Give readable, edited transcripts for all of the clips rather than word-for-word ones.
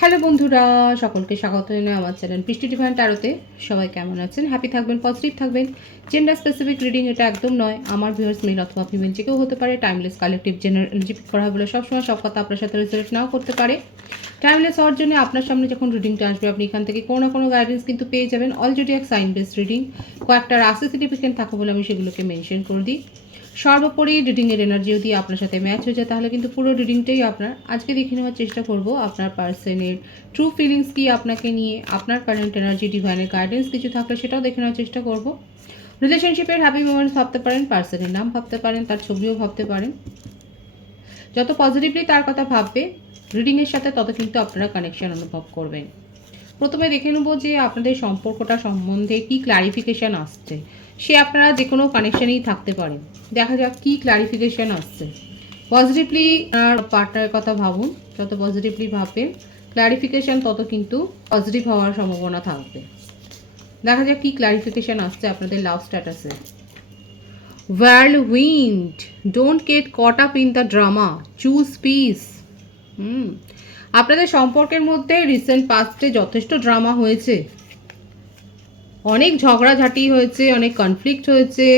Hello বন্ধুরা, সকলকে স্বাগত জানাই আমার চ্যানেল বৃষ্টি ডিভাইন ট্যারোতে। সবাই কেমন আছেন? হ্যাপি থাকবেন, পজিটিভ থাকবেন। জেন্ডার স্পেসিফিক রিডিং এটা একদম নয়। আমার ভিউয়ার্স মেল অথবা ফিমেল যে কেউ হতে পারে। টাইমলেস কালেকটিভ জেনারেল পিক করা হয় বলে সবসময় সব কথা আপনার সাথে রেজাল্ট নাও করতে পারে। টাইমলেস হওয়ার জন্য আপনার সামনে যখন রিডিংটা আসবে আপনি এখান থেকে কোনো না কোনো গাইডেন্স কিন্তু পেয়ে যাবেন। অলরেডি এক সাইন বেসড রিডিং, কয়েকটা রাশি সিগনিফিকেন্ট থাকে বলে আমি সেগুলোকে মেনশন করে দিই। সর্বোপরি রিডিংয়ের এনার্জি যদি আপনার সাথে ম্যাচ হয়ে যায় তাহলে কিন্তু পুরো রিডিংটাই আপনার। আজকে দেখে নেওয়ার চেষ্টা করব আপনার পার্সনের ট্রু ফিলিংস কি আপনাকে নিয়ে, আপনার কারেন্ট এনার্জি, ডিভাইনের গাইডেন্স কিছু থাকলে সেটাও দেখে নেওয়ার চেষ্টা করব। রিলেশনশিপের হ্যাপি মোমেন্টস ভাবতে পারেন, পার্সনের নাম ভাবতে পারেন, তার ছবিও ভাবতে পারেন। যত পজিটিভলি তার কথা ভাববে রিডিংয়ের সাথে তত কিন্তু আপনারা কানেকশন অনুভব করবেন। প্রথমে দেখে নেব যে আপনাদের সম্পর্কটা সম্বন্ধে কি ক্লারিফিকেশান আসছে। সে আপনারা যে কোনো কানেকশানেই থাকতে পারেন। দেখা যাক কি ক্লারিফিকেশান আসছে। পজিটিভলি আপনার পার্টনারের কথা ভাবুন, যত পজিটিভলি ভাববেন ক্লারিফিকেশান তত কিন্তু পজিটিভ হওয়ার সম্ভাবনা থাকবে। দেখা যাক কি ক্লারিফিকেশান আসছে আপনাদের লাভ স্ট্যাটাসে। whirlwind, don't get caught up in the drama, choose peace. আপনাদের সম্পর্কের মধ্যে রিসেন্ট পাস্টে যথেষ্ট ড্রামা হয়েছে, অনেক ঝগড়াঝাটি হয়েছে, অনেক কনফ্লিক্ট হয়েছে,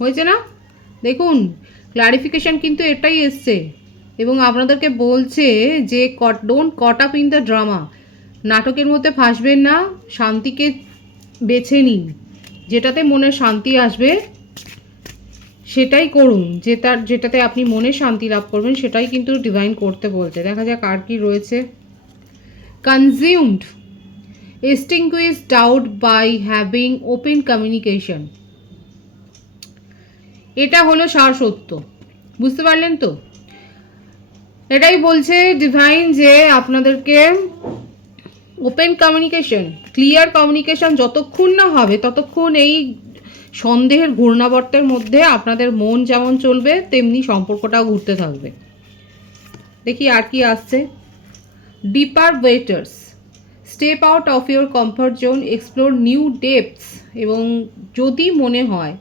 হয়েছে না? দেখুন ক্লারিফিকেশান কিন্তু এটাই এসছে এবং আপনাদেরকে বলছে যে don't caught up in the drama, নাটকের মধ্যে ফাঁসবেন না, শান্তিকে বেছে নিন, যেটাতে মনে শান্তি আসবে সেটাই করুন, যেটাতে আপনি মনে শান্তি লাভ করবেন সেটাই কিন্তু ডিভাইন করতে বলছে। দেখা যাক আর কি রয়েছে। Consumed, extinguish doubt by having open communication. এটা হলো সার সত্য, বুঝতে পারলেন তো? এটাই বলছে ডিভাইন যে আপনাদেরকে ওপেন কমিউনিকেশন, ক্লিয়ার কমিউনিকেশন যতক্ষণ না হবে ততক্ষণ এই সন্দেহের ঘূর্ণাবর্তের মধ্যে আপনাদের মন যেমন চলবে তেমনি সম্পর্কটাও ঘুরতে থাকবে। দেখি আর কি আসছে। Deeper waters, step out of your comfort zone, explore new depths. এবং যদি মনে হয়,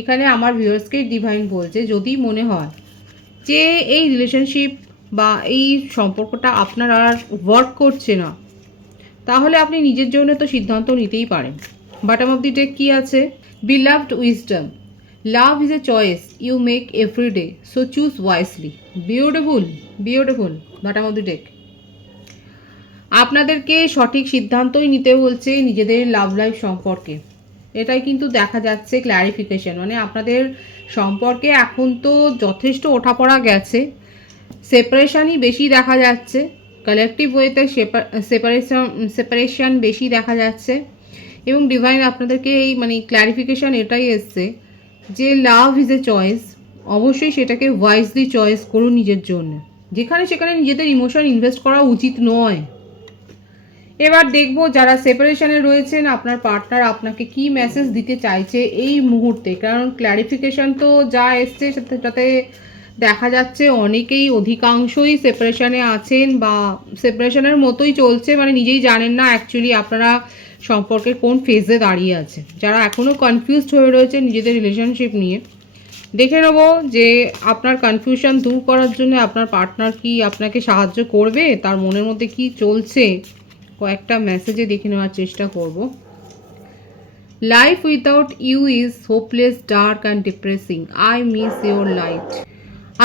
এখানে আমার ভিউয়ার্সকে ডিভাইন বলছে যদি মনে হয় যে এই রিলেশনশিপ বা এই সম্পর্কটা আপনার আর ওয়ার্ক করছে না, তাহলে আপনি নিজের জন্য তো সিদ্ধান্ত নিতেই পারেন। বটম অফ দি ডেক কি আছে? Beloved wisdom, love is a choice you make every day, so choose wisely. Beautiful, beautiful. Bottom of the deck. আপনাদেরকে সঠিক সিদ্ধান্তই নিতে বলছে নিজেদের লাভ লাইফ সম্পর্কে। এটাই কিন্তু দেখা যাচ্ছে ক্ল্যারিফিকেশন, মানে আপনাদের সম্পর্কে এখন তো যথেষ্ট ওঠাপড়া গেছে, সেপারেশনই বেশি দেখা যাচ্ছে, কালেকটিভ ওয়েতে সেপারেশন বেশি দেখা যাচ্ছে। এবং ডিভাইন আপনাদেরকে এই ক্ল্যারিফিকেশান এটাই এসছে যে লাভ ইজ এ চয়েস, অবশ্যই সেটাকে ওয়াইজলি চয়েস করুন নিজের জন্য, যেখানে সেখানে নিজেদের ইমোশন ইনভেস্ট করা উচিত নয়। এবার দেখব যারা সেপারেশনে রয়েছেন আপনার পার্টনার আপনাকে কি মেসেজ দিতে চাইছে এই মুহূর্তে, কারণ ক্ল্যারিফিকেশান তো যা এসছে সেটাতে দেখা যাচ্ছে অনেকেই, অধিকাংশই সেপারেশনে আছেন বা সেপারেশনের মতোই চলছে, নিজেই জানেন না অ্যাকচুয়ালি আপনারা সম্পর্কের কোন ফেজে দাঁড়িয়ে আছে। যারা এখনও কনফিউজড হয়ে রয়েছে নিজেদের রিলেশনশিপ নিয়ে, দেখে নেব যে আপনার কনফিউশন দূর করার জন্য আপনার পার্টনার কি আপনাকে সাহায্য করবে, তার মনের মধ্যে কি চলছে কয়েকটা মেসেজে দেখে নেওয়ার চেষ্টা করব। Life without you is hopeless, dark and depressing, I miss your light.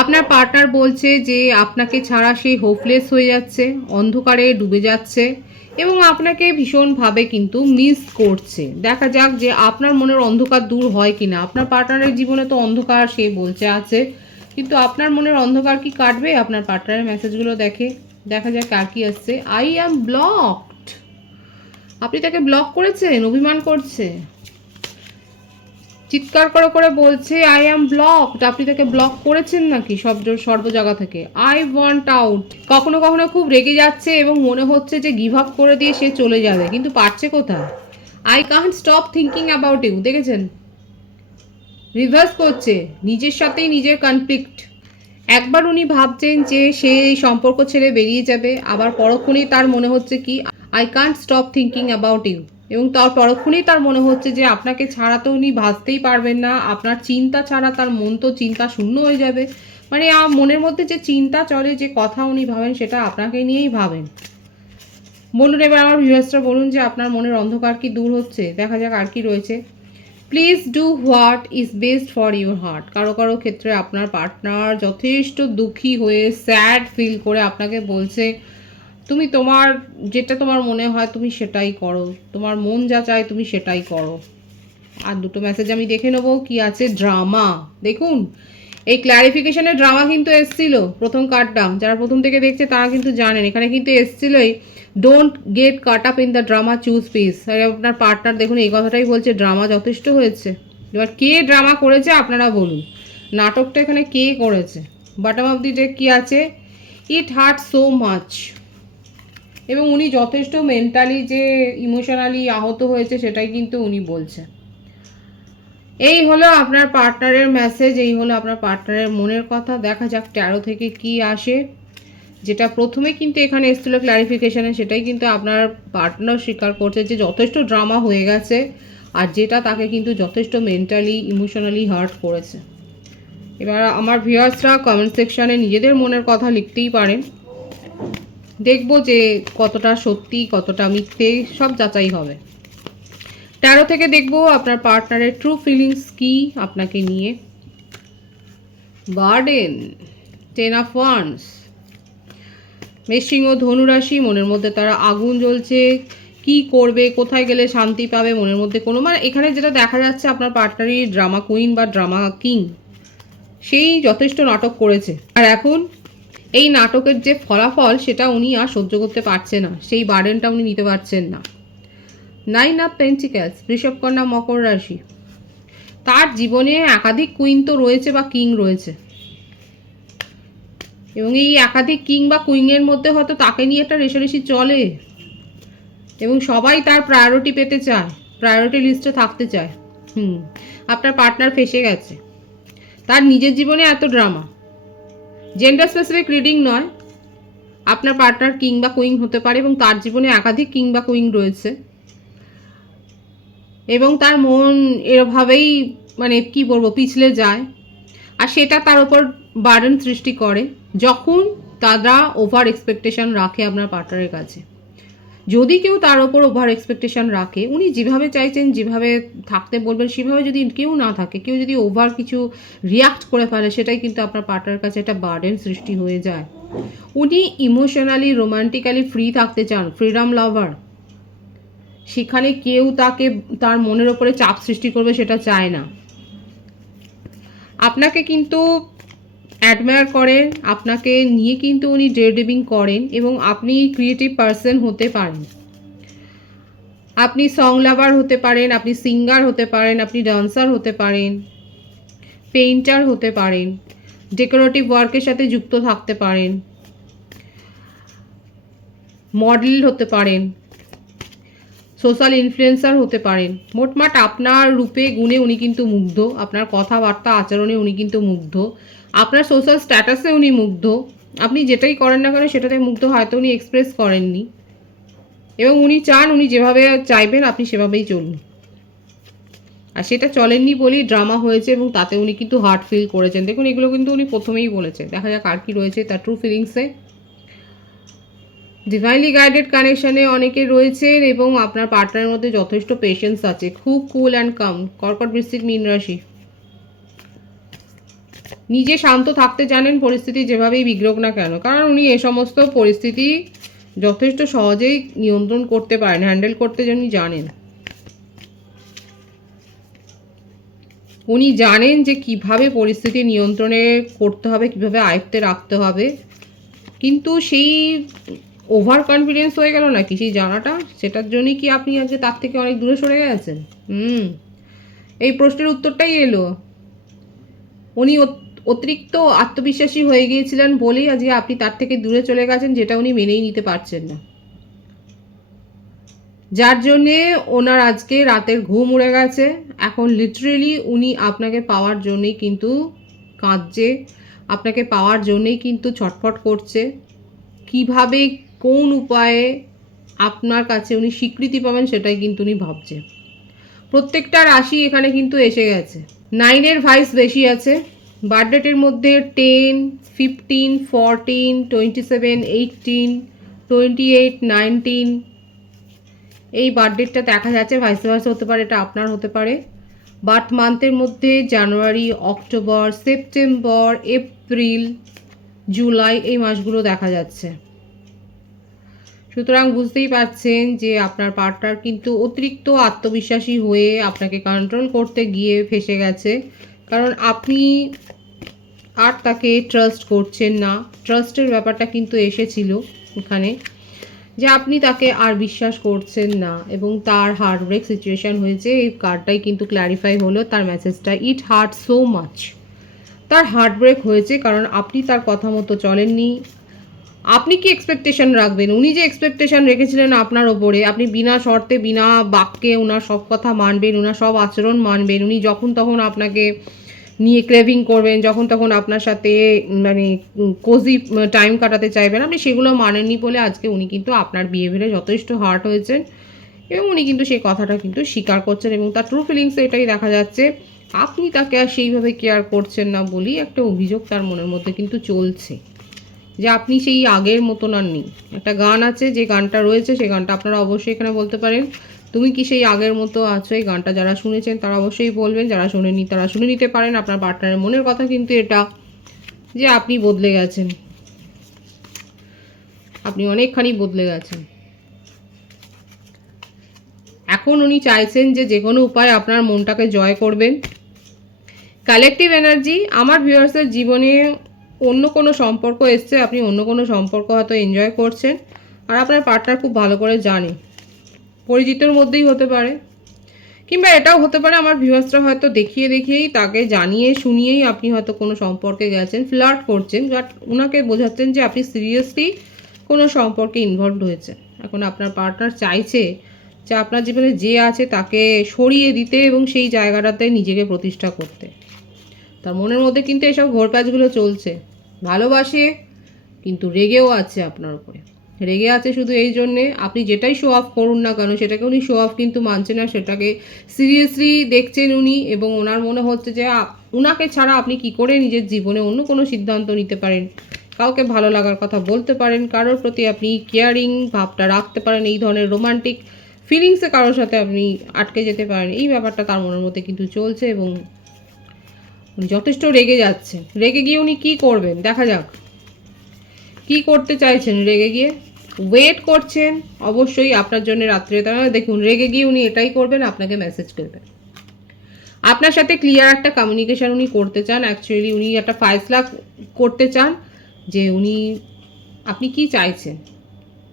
আপনার পার্টনার বলছে যে আপনাকে ছাড়া সে হোপলেস হয়ে যাচ্ছে, অন্ধকারে ডুবে যাচ্ছে এবং আপনাকে ভীষণভাবে কিন্তু মিস করছে। দেখা যাক যে আপনার মনের অন্ধকার দূর হয় কিনা। আপনার পার্টনারের জীবনে তো অন্ধকার সে বলছে আছে, কিন্তু আপনার মনের অন্ধকার কি কাটবে? আপনার পার্টনারের মেসেজগুলো দেখা যাক আর কি আসছে। আই অ্যাম ব্লকড, আপনি তাকে ব্লক করেছেন, অভিমান করছে, চিৎকার করে করে বলছে আই অ্যাম ব্লকড, আপনি তাকে ব্লক করেছেন নাকি সর্ব জায়গা থেকে। আই ওয়ান্ট আউট, কখনো কখনো খুব রেগে যাচ্ছে এবং মনে হচ্ছে যে গিভ আপ করে দিয়ে সে চলে যাবে, কিন্তু পারছে কোথায়। I can't stop thinking about you, দেখেছেন রিভার্স করছে, নিজের সাথেই নিজের কনফ্লিক্ট। একবার উনি ভাবছেন যে সে এই সম্পর্ক ছেড়ে বেরিয়ে যাবে, আবার পরক্ষণেই তার মনে হচ্ছে কি I can't stop thinking about you, এবং তার পরক্ষণেই তার মনে হচ্ছে যে আপনাকে ছাড়া তো উনি ভাবতেই পারবেন না, আপনার চিন্তা ছাড়া তার মন তো চিন্তা শূন্য হয়ে যাবে। মনের মধ্যে যে চিন্তা চলে, যে কথা উনি ভাবেন সেটা আপনাকে নিয়েই ভাবেন। বলুন এবার আমার ভিউয়ার্সরা বলুন যে আপনার মনের অন্ধকার কি দূর হচ্ছে? দেখা যাক আর কি রয়েছে। Please do what is best for your heart. কারো কারো ক্ষেত্রে আপনার পার্টনার যথেষ্ট দুঃখী হয়ে স্যাড ফিল করে আপনাকে বলছে তুমি তোমার যেটা তোমার মনে হয় তুমি সেটাই করো, তোমার মন যা চায় তুমি সেটাই করো। আর দুটো মেসেজ আমি দেখে নেবো কি আছে। ড্রামা, দেখুন এই ক্ল্যারিফিকেশনের ড্রামা কিন্তু এসছিল প্রথম কার্ডটা, যারা প্রথম থেকে দেখছে তারা কিন্তু জানেন এখানে কিন্তু এসছিলই don't get caught up in the drama, choose peace. আপনার পার্টনার দেখুন এই কথাটাই বলছে, ড্রামা যথেষ্ট হয়েছে। এবার কে ড্রামা করেছে আপনারা বলুন, নাটকটা এখানে কে করেছে? বটম অফ দি ডেক কি আছে? ইট হার্ট সো মাচ। এবং উনি যথেষ্ট মেন্টালি যে ইমোশনালি আহত হয়েছে সেটাই কিন্তু উনি বলছে। এই হলো আপনার পার্টনারের মেসেজ, এই হলো আপনার পার্টনারের মনের কথা। দেখা যাক ট্যারো থেকে কি আসে। যেটা প্রথমে কিন্তু এখানে এসেছিলো ক্ল্যারিফিকেশানে সেটাই কিন্তু আপনার পার্টনার স্বীকার করছে যে যথেষ্ট ড্রামা হয়ে গেছে, আর যেটা তাকে কিন্তু যথেষ্ট মেন্টালি ইমোশনালি হার্ট করেছে। এবার আমার ভিউয়ার্সরা কমেন্ট সেকশানে নিজেদের মনের কথা লিখতেই পারেন, দেখব যে কতটা সত্যি কতটা মিথ্যে সব যাচাই হবে। ট্যারো থেকে দেখব আপনার পার্টনারের ট্রু ফিলিংস কি আপনাকে নিয়ে। Burden, 10 of wands. মেষিংহ ধনুরাশি, মনের মধ্যে তারা আগুন জ্বলছে, কি করবে, কোথায় গেলে শান্তি পাবে, মনের মধ্যে কোনো মানে এখানে যেটা দেখা যাচ্ছে আপনার পার্টনারই ড্রামা কুইন বা ড্রামা কিং, সেই যথেষ্ট নাটক করেছে। আর এখন এই নাটকের যে ফলাফল সেটা উনি আর সহ্য করতে পারছে না, সেই বার্ডেনটা উনি নিতে পারছেন না। 9 অফ পেন্টিকেলস, বৃষভকন্যা মকর রাশি। তার জীবনে একাধিক কুইন তো রয়েছে বা কিং রয়েছে, এবং এই একাধিক কিং বা কুইংয়ের মধ্যে হয়তো তাকে নিয়ে একটা রেষারেষি চলে, এবং সবাই তার প্রায়োরিটি পেতে চায়, প্রায়োরিটি লিস্টে থাকতে চায়। আপনার পার্টনার ফেসে গেছে, তার নিজের জীবনে এত ড্রামা। জেন্ডার স্পেসিফিক রিডিং নয়, আপনার পার্টনার কিং বা কুইং হতে পারে এবং তার জীবনে একাধিক কিং বা কুইং রয়েছে, এবং তার মন এভাবেই মানে কি বলবো পিছলে যায়, আর সেটা তার উপর বার্ডেন সৃষ্টি করে যখন তারা ওভার এক্সপেকটেশন রাখে আপনার পার্টনারের কাছে। যদি কেউ তার ওপর ওভার এক্সপেকটেশন রাখে, উনি যেভাবে চাইছেন যেভাবে থাকতে বলবেন সেভাবে যদি কেউ না থাকে, কেউ যদি ওভার কিছু রিয়াক্ট করে ফেলে, সেটাই কিন্তু আপনার পার্টনারের কাছে একটা বার্ডেন সৃষ্টি হয়ে যায়। উনি ইমোশনালি রোমান্টিক্যালি ফ্রি থাকতে চান, ফ্রিডম লাভার। সেখানে কেউ তাকে তার মনের ওপরে চাপ সৃষ্টি করবে সেটা চায় না। আপনাকে কিন্তু অ্যাডমায়ার করেন, আপনাকে নিয়ে কিন্তু উনি ডে ড্রিভিং করেন, এবং আপনি ক্রিয়েটিভ পারসন হতে পারেন। আপনি সং লাভার হতে পারেন, আপনি সিঙ্গার হতে পারেন, আপনি ডান্সার হতে পারেন, পেইন্টার হতে পারেন, ডেকোরেটিভ ওয়ার্কের সাথে যুক্ত থাকতে পারেন, মডেল হতে পারেন, সোশ্যাল ইনফ্লুয়েন্সার হতে পারেন। মোটমাট আপনার রূপে গুণে উনি কিন্তু মুগ্ধ, আপনার কথাবার্তা আচরণে উনি কিন্তু মুগ্ধ, আপনার সোশ্যাল স্ট্যাটাসে উনি মুগ্ধ। আপনি যেটাই করেন না কেন সেটাতে মুগ্ধ, হয়তো উনি এক্সপ্রেস করেননি, এবং উনি চান উনি যেভাবে চাইবেন আপনি সেভাবেই চলুন। আর সেটা চলেননি বলেই ড্রামা হয়েছে, এবং তাতে উনি কিন্তু হার্ট ফিল করেছেন। দেখুন এগুলো কিন্তু উনি প্রথমেই বলেছেন। দেখা যাক আর কি রয়েছে তার ট্রু ফিলিংসে। ডিভাইনলি গাইডেড কানেকশানে অনেকে রয়েছেন, এবং আপনার পার্টনারের মধ্যে যথেষ্ট পেশেন্স আছে, খুব কুল অ্যান্ড কাম। কর্কট, বৃশ্চিক, মীন রাশি। নিজে শান্ত থাকতে জানেন, পরিস্থিতি যেভাবেই বিগড়ুক না কেন, কারণ উনি এ সমস্ত পরিস্থিতি যথেষ্ট সহজেই নিয়ন্ত্রণ করতে পারেন, হ্যান্ডেল করতে উনি জানেন। উনি জানেন যে কিভাবে পরিস্থিতি নিয়ন্ত্রণে করতে হবে, কিভাবে আয়ত্তে রাখতে হবে, কিন্তু সেই ওভার কনফিডেন্স হয়ে গেল নাকি সেই জানাটা, সেটার জন্যই কি আপনি আজকে তার থেকে অনেক দূরে সরে গেছেন? এই প্রশ্নের উত্তরটাই এলো। উনি অতিরিক্ত আত্মবিশ্বাসী হয়ে গিয়েছিলেন বলেই আজকে আপনি তার থেকে দূরে চলে গেছেন, যেটা উনি মেনেই নিতে পারছেন না, যার জন্যে ওনার আজকে রাতের ঘুম উড়ে গেছে। এখন লিটারেলি উনি আপনাকে পাওয়ার জন্যই কিন্তু কাঁদছে, আপনাকে পাওয়ার জন্যই কিন্তু ছটফট করছে। কিভাবে কোন উপায়ে আপনার কাছে উনি স্বীকৃতি পাবেন সেটাই কিন্তু উনি ভাবছে। প্রত্যেকটা রাশি এখানে কিন্তু এসে গেছে। 9-এর ভাইস বেশি আছে। বার্থডেটের মধ্যে 10, 15, 14, 27, 18, 28, 19 এই বার্থডেটটা দেখা যাচ্ছে। ভাইস ভার্সা হতে পারে, এটা আপনার হতে পারে। বার্থ মান্থের মধ্যে জানুয়ারি, অক্টোবর, সেপ্টেম্বর, এপ্রিল, জুলাই এই মাসগুলো দেখা যাচ্ছে। সুতরাং বুঝতেই পারছেন যে আপনার পার্টনার কিন্তু অতিরিক্ত আত্মবিশ্বাসী হয়ে আপনাকে কন্ট্রোল করতে গিয়ে ফেঁসে গেছে, কারণ আপনি আর তাকে ট্রাস্ট করছেন না। ট্রাস্টের ব্যাপারটা কিন্তু এসেছিল এখানে, যে আপনি তাকে আর বিশ্বাস করছেন না এবং তার হার্ট ব্রেক সিচুয়েশান হয়েছে। এই কার্ডটাই কিন্তু ক্ল্যারিফাই হলো তার মেসেজটা, ইট হার্ট সো মাচ। তার হার্ট ব্রেক হয়েছে কারণ আপনি তার কথা মতো চলেননি। আপনি কি এক্সপেকটেশন রাখবেন? উনি যে এক্সপেকটেশন রেখেছিলেন আপনার ওপরে, আপনি বিনা শর্তে বিনা বাক্যে ওনার সব কথা মানবেন, ওনার সব আচরণ মানবেন। উনি যখন তখন আপনাকে নিয়ে ক্রেভিং করবেন, যখন তখন আপনার সাথে মানে কোজি টাইম কাটাতে চাইবেন, আপনি সেগুলো মানেননি বলে আজকে উনি কিন্তু আপনার বিহেভিয়ারে যথেষ্ট হার্ট হয়েছেন এবং উনি কিন্তু সেই কথাটা কিন্তু স্বীকার করছেন এবং তার ট্রু ফিলিংসে এটাই দেখা যাচ্ছে। আপনি তাকে আর সেইভাবে কেয়ার করছেন না বলেই একটা অভিযোগ তার মনের মধ্যে কিন্তু চলছে, যে আপনি সেই আগের মতন আর নেই। একটা গান আছে, যে গানটা রয়েছে সেই গানটা আপনারা অবশ্যই এখানে বলতে পারেন, তুমি কি সেই আগের মতো আছো। এই গানটা যারা শুনেছেন তারা অবশ্যই বলবেন, যারা শুনেনি তারা শুনে নিতে পারেন। আপনার পার্টনারের মনের কথা কিন্তু এটা, যে আপনি বদলে গেছেন, আপনি অনেকখানি বদলে গেছেন। এখন উনি চাইছেন যে কোনো উপায়ে আপনার মনটাকে জয় করবেন। কালেকটিভ এনার্জি, আমার ভিউয়ার্সের জীবনে অন্য কোনো সম্পর্ক এসছে, আপনি অন্য কোনো সম্পর্ক হয়তো এনজয় করছেন আর আপনার পার্টনার খুব ভালো করে জানে, পরিচিতর মধ্যেই হতে পারে, কিংবা এটাও হতে পারে আমার ভিউয়ার্সরা হয়তো দেখিয়েই তাকে জানিয়ে শুনিয়েই আপনি হয়তো কোনো সম্পর্কে গেছেন, ফ্লার্ট করছেন, বাট ওনাকে বোঝাচ্ছেন যে আপনি সিরিয়াসলি কোনো সম্পর্কে ইনভলভড হয়েছে। এখন আপনার পার্টনার চাইছে যে আপনার জীবনে যে আছে তাকে সরিয়ে দিতে এবং সেই জায়গাটাতে নিজেকে প্রতিষ্ঠা করতে। তার মনের মধ্যে কিন্তু এসব ঘোরপ্যাচগুলো চলছে। ভালোবাসে কিন্তু রেগেও আছে আপনার উপরে। রেগে আছে শুধু এই জন্যে, আপনি যেটাই শো অফ করুন না কেন সেটাকে উনি শো অফ কিন্তু মানছে না, সেটাকে সিরিয়াসলি দেখছেন উনি এবং ওনার মনে হচ্ছে যে উনাকে ছাড়া আপনি কি করে নিজের জীবনে অন্য কোনো সিদ্ধান্ত নিতে পারেন, কাউকে ভালো লাগার কথা বলতে পারেন, কারোর প্রতি আপনি কেয়ারিং ভাবটা রাখতে পারেন, এই ধরনের রোমান্টিক ফিলিংসে কারোর সাথে আপনি আটকে যেতে পারেন, এই ব্যাপারটা তার মনের মধ্যে কিন্তু চলছে এবং উনি যথেষ্ট রেগে যাচ্ছে। রেগে গিয়ে উনি কী করবেন দেখা যাক, কি করতে চাইছেন রেগে গিয়ে। ওয়েট করছেন অবশ্যই আপনার জন্য রাত্রে। দেখুন রেগে গিয়ে উনি এটাই করবেন, আপনাকে মেসেজ করবেন, আপনার সাথে ক্লিয়ার একটা কমিউনিকেশন উনি করতে চান। অ্যাকচুয়ালি উনি একটা ফাইসলা করতে চান যে উনি আপনি কি চাইছেন,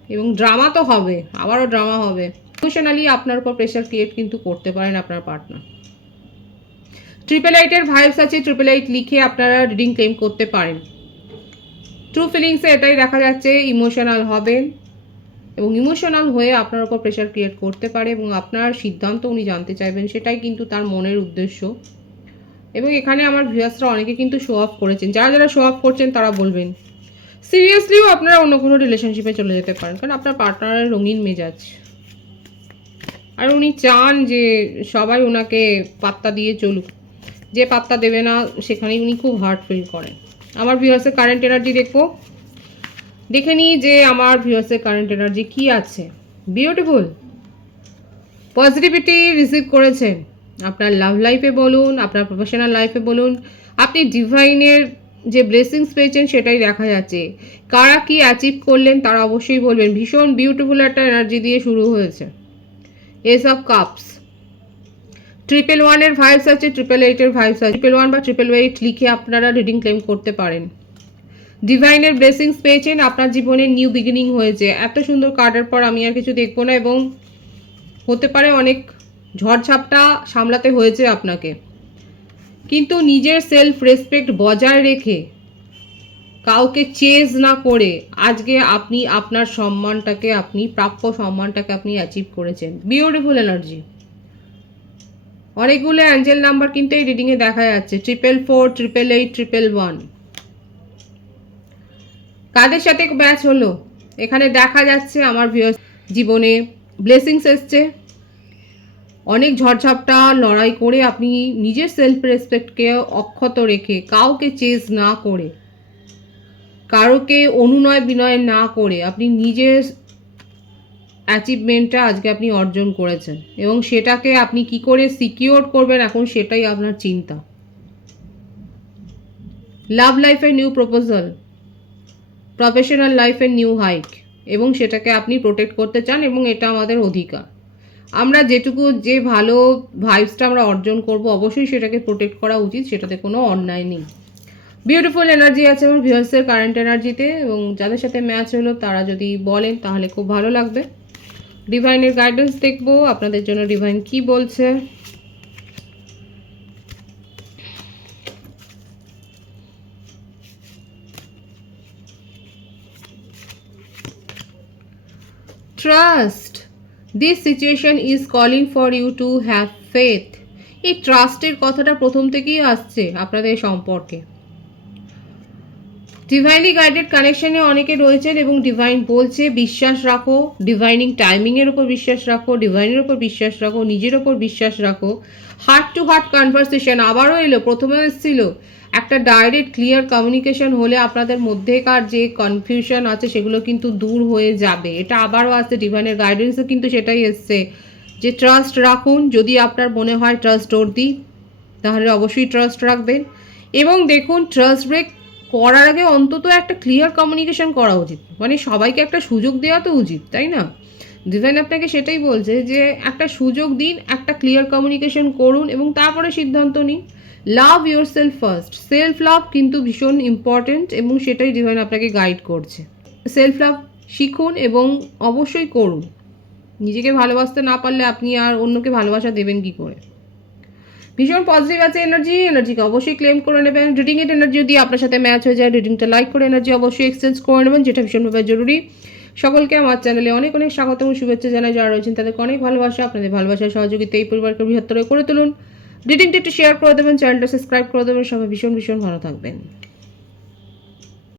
এবং ড্রামা তো হবে, আবারও ড্রামা হবে। ইমোশনালি আপনার উপর প্রেশার ক্রিয়েট কিন্তু করতে পারেন আপনার পার্টনার। 888-এর ভাইবস আছে, 888 লিখে আপনারা রিডিং ক্লেম করতে পারেন। ট্রু ফিলিংসে এটাই দেখা যাচ্ছে, ইমোশনাল হবেন এবং ইমোশনাল হয়ে আপনার উপর প্রেশার ক্রিয়েট করতে পারে এবং আপনার সিদ্ধান্ত উনি জানতে চাইবেন, সেটাই কিন্তু তার মনের উদ্দেশ্য। এবং এখানে আমার ভিউয়ার্সরা অনেকে কিন্তু শো অফ করেছেন, যারা শো অফ করছেন তারা বলবেন সিরিয়াসলিও আপনারা অন্য কোনো রিলেশনশিপে চলে যেতে পারেন, কারণ আপনার পার্টনারের রঙিন মেজাজ আর উনি চান যে সবাই ওনাকে পাত্তা দিয়ে চলুক। যে পাত্তা দেবে না সেখানেই উনি খুব হার্ট ফিল করেন। আমার ভিউয়ার্সের কারেন্ট এনার্জি দেখে নিই যে আমার ভিউয়ার্সের কারেন্ট এনার্জি কী আছে। বিউটিফুল পজিটিভিটি রিসিভ করেছেন আপনার লাভ লাইফে বলুন, আপনার প্রফেশনাল লাইফে বলুন, আপনি ডিভাইনের যে ব্লেসিংস পেয়েছেন সেটাই দেখা যাচ্ছে। কারা কি অ্যাচিভ করলেন তারা অবশ্যই বলবেন। ভীষণ বিউটিফুল একটা এনার্জি দিয়ে শুরু হয়েছে। এস অফ কাপস, 111-এর ভাইবস আছে, 888-এর ভাইবস আছে। 111 বা 888 লিখে আপনারা রিডিং ক্লেম করতে পারেন। ডিভাইনের ব্লেসিংস পেয়েছেন, আপনার জীবনে নিউ বিগিনিং হয়েছে। এত সুন্দর কার্ডের পর আমি আর কিছু দেখবো না এবং হতে পারে অনেক ঝড়ঝাপটা সামলাতে হয়েছে আপনাকে, কিন্তু নিজের সেলফ রেসপেক্ট বজায় রেখে কাউকে চেজ না করে আজকে আপনি আপনার সম্মানটাকে, আপনি প্রাপ্য সম্মানটাকে আপনি অ্যাচিভ করেছেন। Beautiful energy. অনেকগুলো অ্যাঞ্জেল নাম্বার কিন্তু এই রিডিংয়ে দেখা যাচ্ছে, 444, 888, 111। কাদের সাথে ম্যাচ হলো এখানে দেখা যাচ্ছে আমার ভিউয়ার্স জীবনে ব্লেসিংস এসছে। অনেক ঝড়ঝাপটা লড়াই করে আপনি নিজের সেলফ রেসপেক্টকে অক্ষত রেখে কাউকে চেজ না করে কারোকে অনুনয় বিনয় না করে আপনি নিজের অ্যাচিভমেন্টটা আজকে আপনি অর্জন করেছেন এবং সেটাকে আপনি কি করে সিকিওর করবেন এখন সেটাই আপনার চিন্তা। লাভ লাইফের নিউ প্রপোজাল, প্রফেশনাল লাইফের নিউ হাইক, এবং সেটাকে আপনি প্রোটেক্ট করতে চান এবং এটা আমাদের অধিকার। আমরা যেটুকু যে ভালো ভাইবসটা আমরা অর্জন করব অবশ্যই সেটাকে প্রোটেক্ট করা উচিত, সেটাতে কোনো অন্যায় নেই। বিউটিফুল এনার্জি আছে আমার ভিউয়ার্সের কারেন্ট এনার্জিতে, এবং যাদের সাথে ম্যাচ হলো তারা যদি বলেন তাহলে খুব ভালো লাগবে। ডিভাইনের গাইডেন্স দেখবো আপনাদের জন্য ডিভাইন কি বলছে। Trust, this situation is calling for you to have faith. এই ট্রাস্টের কথাটা প্রথম থেকেই আসছে আপনাদের সম্পর্কে। ডিভাইনলি গাইডেড কানেকশনে অনেকে রয়েছেন এবং ডিভাইন বলছে বিশ্বাস রাখো, ডিভাইনিং টাইমিংয়ের ওপর বিশ্বাস রাখো, ডিভাইনের ওপর বিশ্বাস রাখো, নিজের ওপর বিশ্বাস রাখো। হার্ট টু হার্ট কনভারসেশন আবারও এলো, প্রথমে এসেছিল একটা ডাইরেক্ট ক্লিয়ার কমিউনিকেশন হলে আপনাদের মধ্যেকার যে কনফিউশন আছে সেগুলো কিন্তু দূর হয়ে যাবে। এটা আবারও আসছে, ডিভাইনের গাইডেন্সও কিন্তু সেটাই এসছে যে ট্রাস্ট রাখুন। যদি আপনার মনে হয় ট্রাস্ট ওর্দি তাহলে অবশ্যই ট্রাস্ট রাখবেন, এবং দেখুন ট্রাস্ট ব্রেক করার আগে অন্তত একটা ক্লিয়ার কমিউনিকেশন করা উচিত, মানে সবাইকে একটা সুযোগ দেওয়া তো উচিত, তাই না? ডিভাইন আপনাকে সেটাই বলছে যে একটা সুযোগ দিন, একটা ক্লিয়ার কমিউনিকেশন করুন এবং তারপরে সিদ্ধান্ত নিন। Love your self first, self love কিন্তু ভীষণ ইম্পর্টেন্ট এবং সেটাই ডিভাইন আপনাকে গাইড করছে। সেলফ লাভ শিখুন এবং অবশ্যই করুন। নিজেকে ভালোবাসতে না পারলে আপনি আর অন্যকে ভালোবাসা দেবেন কি করে? ভীষণ পজিটিভ আছে এনার্জিকে অবশ্যই ক্লেম করে নেবেন। রিডিংয়ের এনার্জি যদি আপনার সাথে ম্যাচ হয়ে যায় রিডিংটা লাইক করে এনার্জি অবশ্যই এক্সচেঞ্জ করে নেবেন, যেটা ভীষণভাবে জরুরি। সকলকে আমার চ্যানেলে অনেক অনেক স্বাগত এবং শুভেচ্ছা জানাই। যারা রয়েছেন তাদেরকে অনেক ভালোবাসা, আপনাদের ভালোবাসার সহযোগিতা এই পরিবারকে বৃহত্তর করে তুলুন। রিডিংটা একটু শেয়ার করে দেবেন, চ্যানেলটা সাবস্ক্রাইব করে দেবেন। সবাই ভীষণ ভীষণ ভালো থাকবেন।